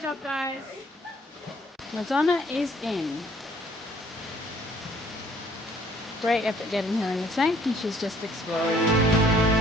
Great job, guys. Madonna is in. Great effort getting her in the tank, and she's just exploring.